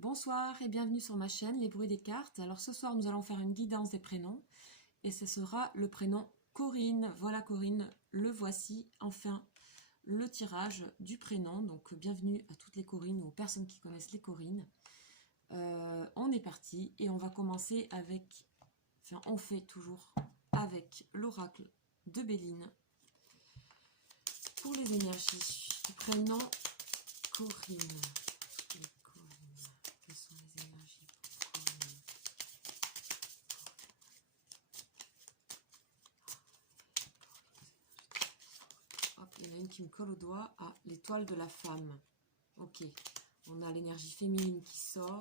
Bonsoir et bienvenue sur ma chaîne Les Bruits des cartes. Alors ce soir nous allons faire une guidance des prénoms et ce sera le prénom Corinne. Voilà Corinne, le voici enfin le tirage du prénom. Donc bienvenue à toutes les Corinnes ou aux personnes qui connaissent les Corinnes. On est parti et on va commencer avec, enfin on fait toujours avec l'oracle de Béline pour les énergies du prénom Corinne. Quelles sont les énergies pour Corinne? Hop, il y en a une qui me colle au doigt. Ah, l'étoile de la femme. Ok, on a l'énergie féminine qui sort.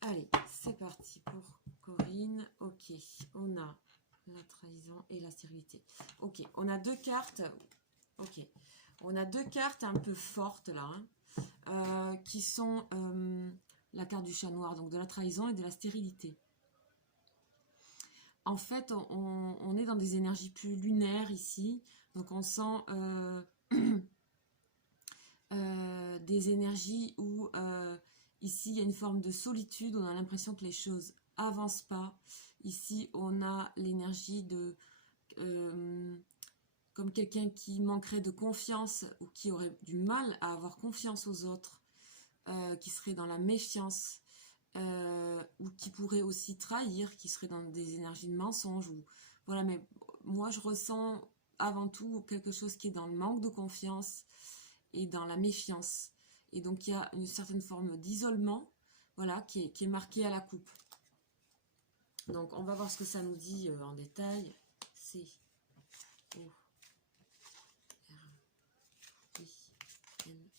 Allez, c'est parti pour Corinne. Ok, on a la trahison et la stérilité. Ok, on a deux cartes. Ok, on a deux cartes un peu fortes là, qui sont la carte du chat noir, donc de la trahison et de la stérilité. En fait, on est dans des énergies plus lunaires ici, donc on sent des énergies où ici il y a une forme de solitude, on a l'impression que les choses avancent pas. Ici, on a l'énergie de comme quelqu'un qui manquerait de confiance ou qui aurait du mal à avoir confiance aux autres, qui serait dans la méfiance, ou qui pourrait aussi trahir, qui serait dans des énergies de mensonge. Ou voilà, mais moi je ressens avant tout quelque chose qui est dans le manque de confiance et dans la méfiance. Et donc il y a une certaine forme d'isolement, voilà, qui est marquée à la coupe. Donc on va voir ce que ça nous dit en détail. C O R I N N E.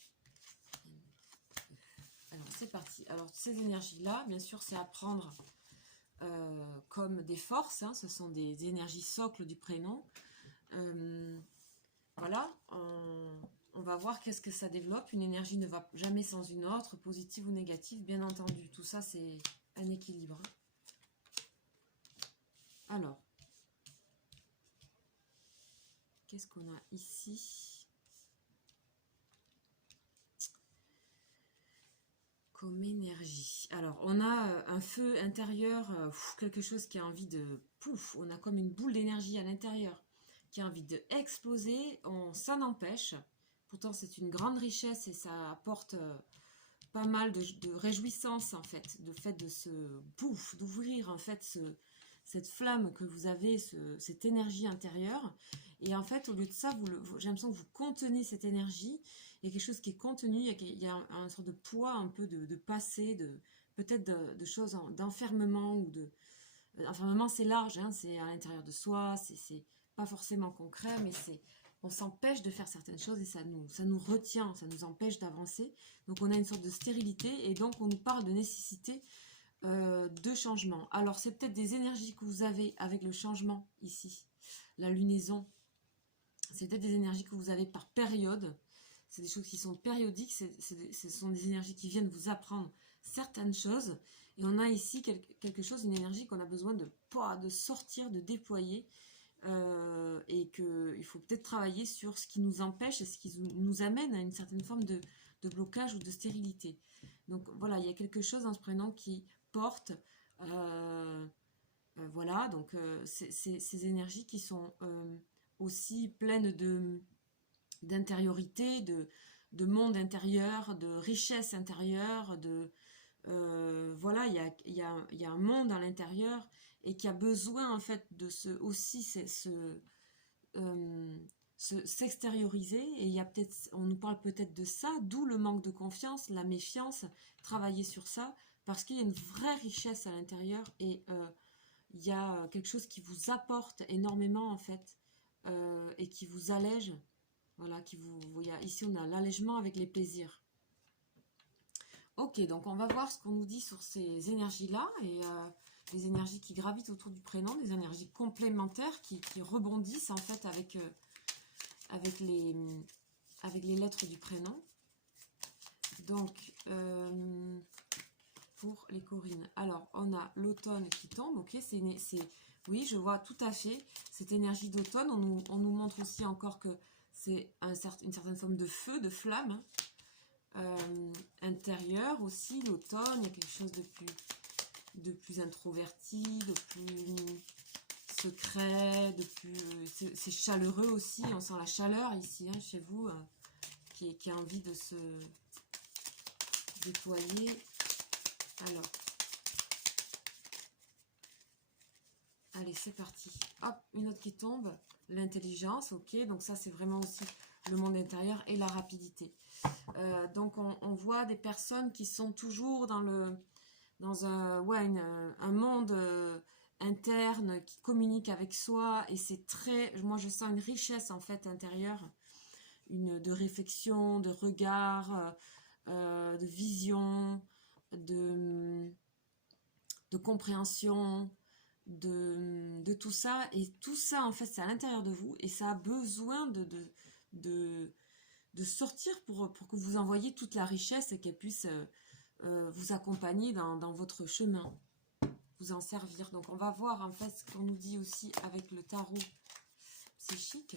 Alors c'est parti. Alors ces énergies-là, bien sûr, c'est à prendre comme des forces. Hein, ce sont des énergies socles du prénom. Voilà. On va voir qu'est-ce que ça développe. Une énergie ne va jamais sans une autre, positive ou négative, bien entendu. Tout ça, c'est un équilibre. Alors, qu'est-ce qu'on a ici comme énergie? Alors, on a un feu intérieur, quelque chose qui a envie de... Pouf, on a comme une boule d'énergie à l'intérieur qui a envie de exploser. Ça n'empêche. Pourtant, c'est une grande richesse et ça apporte pas mal de réjouissance, en fait, le fait de se... Pouf, d'ouvrir, en fait, cette flamme que vous avez, cette énergie intérieure. Et en fait, au lieu de ça, j'ai l'impression que vous contenez cette énergie. Il y a quelque chose qui est contenu, il y a un sort de poids un peu de passé, peut-être de choses d'enfermement ou de... Enfermement, c'est large, hein, c'est à l'intérieur de soi, c'est pas forcément concret, mais on s'empêche de faire certaines choses et ça nous retient, ça nous empêche d'avancer. Donc on a une sorte de stérilité et donc on nous parle de nécessité de changement. Alors c'est peut-être des énergies que vous avez avec le changement ici, la lunaison. C'est peut-être des énergies que vous avez par période. C'est des choses qui sont périodiques, ce sont des énergies qui viennent vous apprendre certaines choses. Et on a ici quelque chose, une énergie qu'on a besoin de sortir, de déployer. Et qu'il faut peut-être travailler sur ce qui nous empêche et ce qui nous amène à une certaine forme de blocage ou de stérilité. Donc voilà, il y a quelque chose dans ce prénom qui porte... voilà, donc ces énergies qui sont aussi pleines d'intériorité, de monde intérieur, de richesse intérieure, voilà, il y a un monde à l'intérieur et qui a besoin en fait de s'extérioriser. Et il y a peut-être, on nous parle peut-être de ça, d'où le manque de confiance, la méfiance, travailler sur ça, parce qu'il y a une vraie richesse à l'intérieur et il y a quelque chose qui vous apporte énormément en fait et qui vous allège. Voilà, ici on a l'allègement avec les plaisirs. Ok, donc on va voir ce qu'on nous dit sur ces énergies-là et les énergies qui gravitent autour du prénom, des énergies complémentaires qui rebondissent en fait avec les lettres du prénom. Donc, pour les Corines. Alors, on a l'automne qui tombe, ok, Oui, je vois tout à fait cette énergie d'automne. On nous montre aussi encore que c'est une certaine forme de feu, de flamme intérieure aussi, l'automne. Il y a quelque chose de plus introverti, de plus secret, de plus... C'est chaleureux aussi. On sent la chaleur ici, hein, chez vous, qui a envie de se déployer. Alors, allez, c'est parti. Hop, une autre qui tombe. L'intelligence, ok. Donc ça, c'est vraiment aussi le monde intérieur et la rapidité. Donc, on voit des personnes qui sont toujours dans un monde interne qui communique avec soi. Et c'est très... Moi, je sens une richesse, en fait, intérieure. De réflexion, de regard, de vision, de compréhension, de tout ça. Et tout ça, en fait, c'est à l'intérieur de vous. Et ça a besoin de sortir pour que vous envoyiez toute la richesse et qu'elle puisse vous accompagner dans votre chemin, vous en servir. Donc, on va voir, en fait, ce qu'on nous dit aussi avec le tarot psychique.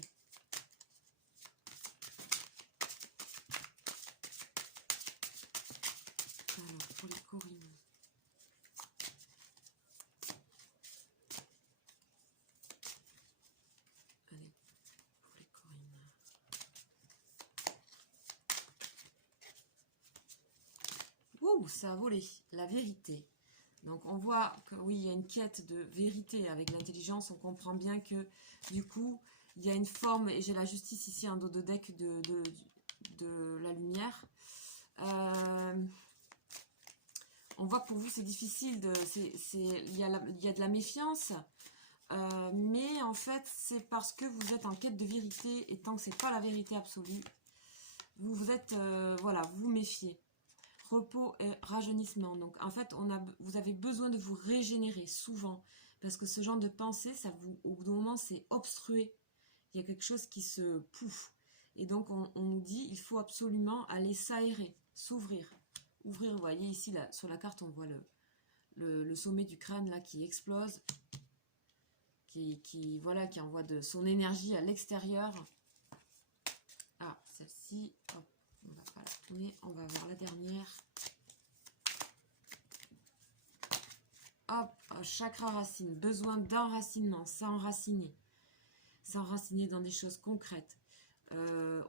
Alors, pour les Corines. Allez, pour les Corines. Ouh, ça a volé. La vérité. Donc, on voit que oui, il y a une quête de vérité avec l'intelligence. On comprend bien que, du coup, il y a une forme, et j'ai la justice ici, un dos de deck de la lumière. On voit que pour vous, c'est difficile. Il y a de la méfiance. Mais en fait, c'est parce que vous êtes en quête de vérité. Et tant que c'est pas la vérité absolue, vous êtes, voilà, vous méfiez. Repos et rajeunissement. Donc, en fait, vous avez besoin de vous régénérer souvent. Parce que ce genre de pensée, au bout d'un moment, c'est obstrué. Il y a quelque chose qui se pouffe. Et donc, on nous dit, il faut absolument aller s'aérer, s'ouvrir. Ouvrir, vous voyez ici, là, sur la carte, on voit le sommet du crâne là qui explose. Voilà, qui envoie de son énergie à l'extérieur. Ah, celle-ci, hop, on va pas la tourner, on va voir la dernière. Hop, chakra racine, besoin d'enracinement, s'enraciner. S'enraciner dans des choses concrètes.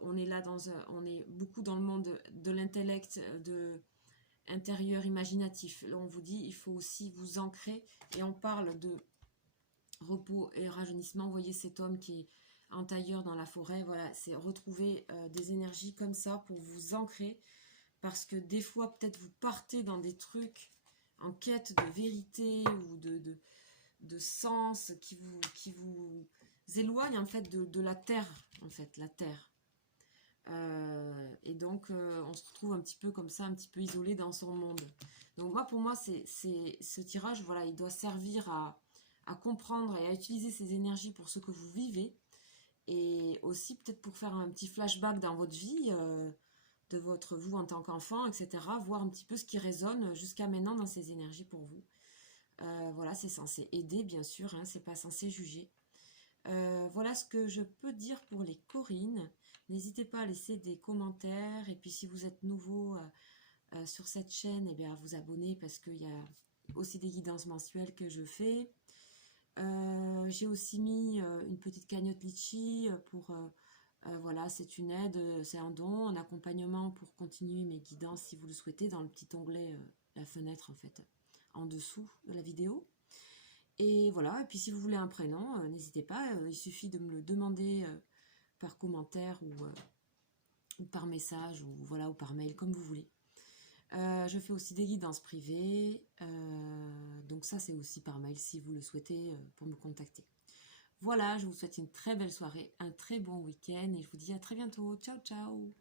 On est là on est beaucoup dans le monde de l'intellect, intérieur imaginatif. Là, on vous dit, il faut aussi vous ancrer. Et on parle de repos et rajeunissement. Vous voyez cet homme qui est en tailleur dans la forêt. Voilà, c'est retrouver des énergies comme ça pour vous ancrer. Parce que des fois, peut-être vous partez dans des trucs en quête de vérité ou de sens qui vous éloignent en fait de la terre, en fait, la terre. Et donc, on se retrouve un petit peu comme ça, un petit peu isolé dans son monde. Donc moi, pour moi, ce tirage, voilà, il doit servir à comprendre et à utiliser ces énergies pour ce que vous vivez. Et aussi peut-être pour faire un petit flashback dans votre vie, de vous en tant qu'enfant, etc. Voir un petit peu ce qui résonne jusqu'à maintenant dans ces énergies pour vous. Voilà, c'est censé aider, bien sûr, hein, c'est pas censé juger. Voilà ce que je peux dire pour les Corines. N'hésitez pas à laisser des commentaires. Et puis si vous êtes nouveau sur cette chaîne, eh bien, à vous abonner parce qu'il y a aussi des guidances mensuelles que je fais. J'ai aussi mis une petite cagnotte Litchi pour... voilà, c'est une aide, c'est un don, un accompagnement pour continuer mes guidances si vous le souhaitez dans le petit onglet, la fenêtre en fait, en dessous de la vidéo. Et voilà, et puis si vous voulez un prénom, n'hésitez pas, il suffit de me le demander par commentaire ou par message ou voilà ou par mail, comme vous voulez. Je fais aussi des guidances privées, donc ça c'est aussi par mail si vous le souhaitez pour me contacter. Voilà, je vous souhaite une très belle soirée, un très bon week-end et je vous dis à très bientôt. Ciao, ciao!